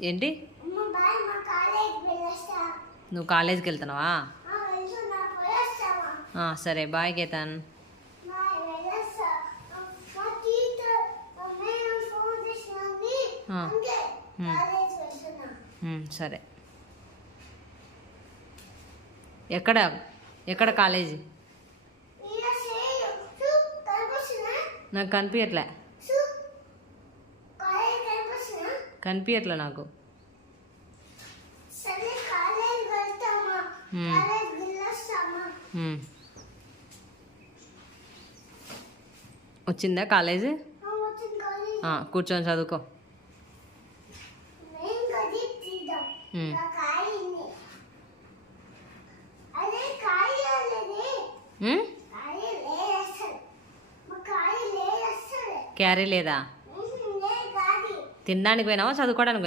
ఏంటి? నువ్వు కాలేజీకి వెళ్తున్నావా? సరే బాయ్ కేతన్. సరే. ఎక్కడ ఎక్కడ కాలేజీ? నాకు కనిపించట్లే నాకు. వచ్చిందా కాలేజీ? కూర్చొని చదువుకో. క్యారీ లేదా? తినడానికి పోయినావా చదువుకోవడానికి?